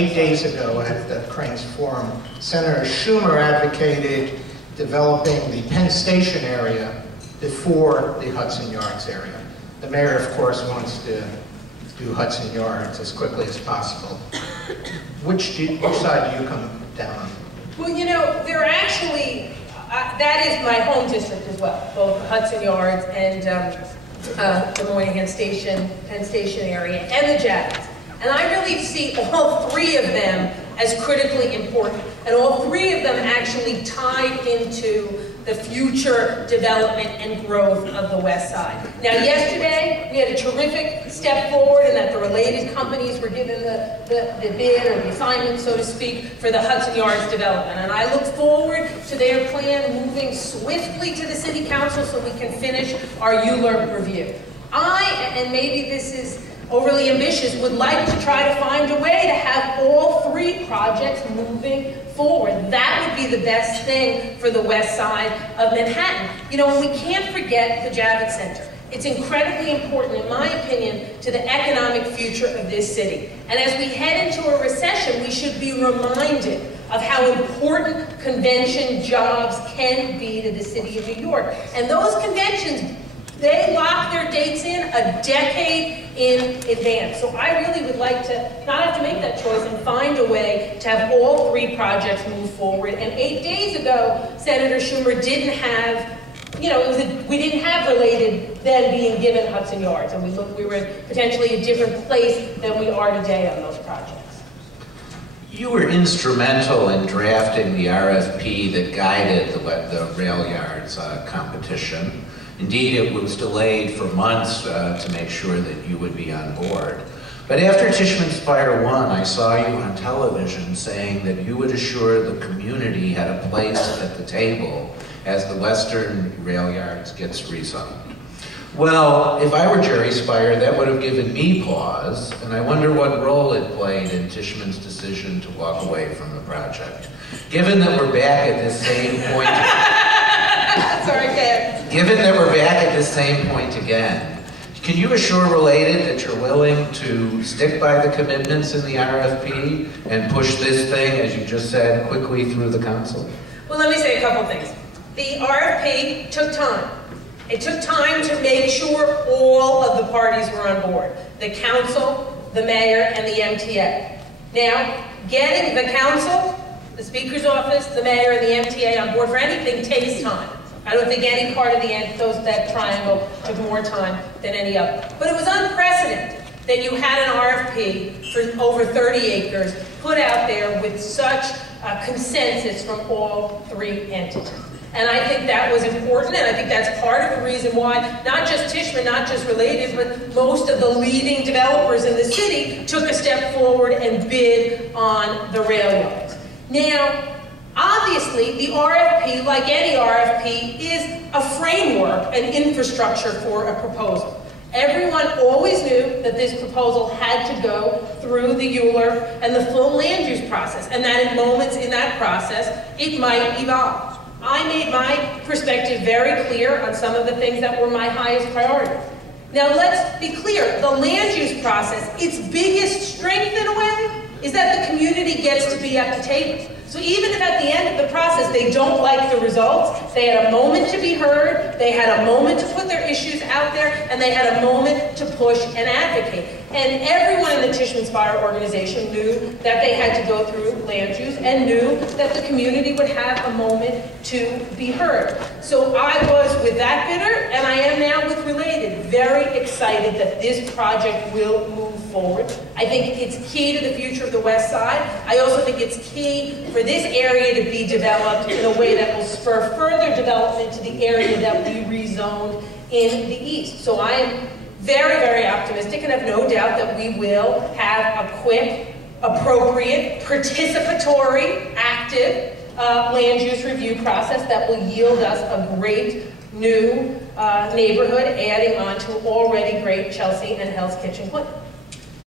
8 days ago at the Crains Forum, Senator Schumer advocated developing the Penn Station area before the Hudson Yards area. The mayor, of course, wants to do Hudson Yards as quickly as possible. Which side do you come down on? Well, you know, there are actually, that is my home district as well, both Hudson Yards and the Moynihan Station, Penn Station area, and the Javits. And I really see all three of them as critically important. And all three of them actually tied into the future development and growth of the West Side. Now, yesterday, we had a terrific step forward in that the related companies were given the bid or the assignment, so to speak, for the Hudson Yards development. And I look forward to their plan moving swiftly to the City Council so we can finish our ULURP review. And maybe this is overly ambitious, would like to try to find a way to have all three projects moving forward. That would be the best thing for the west side of Manhattan. You know, we can't forget the Javits Center. It's incredibly important, in my opinion, to the economic future of this city. And as we head into a recession, we should be reminded of how important convention jobs can be to the city of New York. And those conventions, they lock their dates in a decade in advance. So I really would like to not have to make that choice and find a way to have all three projects move forward. And 8 days ago, Senator Schumer didn't have, you know, we didn't have related then being given Hudson Yards. And we were in potentially a different place than we are today on those projects. You were instrumental in drafting the RFP that guided the rail yards competition. Indeed, it was delayed for months to make sure that you would be on board. But after Tishman Speyer won, I saw you on television saying that you would assure the community had a place at the table as the Western rail yards gets rezoned. Well, if I were Jerry Speyer, that would have given me pause, and I wonder what role it played in Tishman's decision to walk away from the project. Given that we're back at this same point... Sorry, Ken. Given that we're back at the same point again, can you assure Related that you're willing to stick by the commitments in the RFP and push this thing, as you just said, quickly through the council? Well, let me say a couple things. The RFP took time. It took time to make sure all of the parties were on board. The council, the mayor, and the MTA. Now, getting the council, the speaker's office, the mayor, and the MTA on board for anything takes time. I don't think any part of that triangle took more time than any other. But it was unprecedented that you had an RFP for over 30 acres put out there with such consensus from all three entities. And I think that was important, and I think that's part of the reason why not just Tishman, not just Related, but most of the leading developers in the city took a step forward and bid on the rail yards. Now, obviously, the RFP, like any RFP, is a framework, an infrastructure for a proposal. Everyone always knew that this proposal had to go through the ULURP and the full land use process, and that at moments in that process, it might evolve. I made my perspective very clear on some of the things that were my highest priorities. Now let's be clear, the land use process, its biggest strength in a way, is that the community gets to be at the table. So even if at the end of the process they don't like the results, they had a moment to be heard, they had a moment to put their issues out there, and they had a moment to push and advocate. And everyone in the Tishman Speyer organization knew that they had to go through land use and knew that the community would have a moment to be heard. So I was with that bidder, and I am now with Related, very excited that this project will move forward. I think it's key to the future of the West Side. I also think it's key for this area to be developed in a way that will spur further development to the area that we rezoned in the East. So I am very, very optimistic and have no doubt that we will have a quick, appropriate, participatory, active land use review process that will yield us a great new neighborhood, adding on to already great Chelsea and Hell's Kitchen.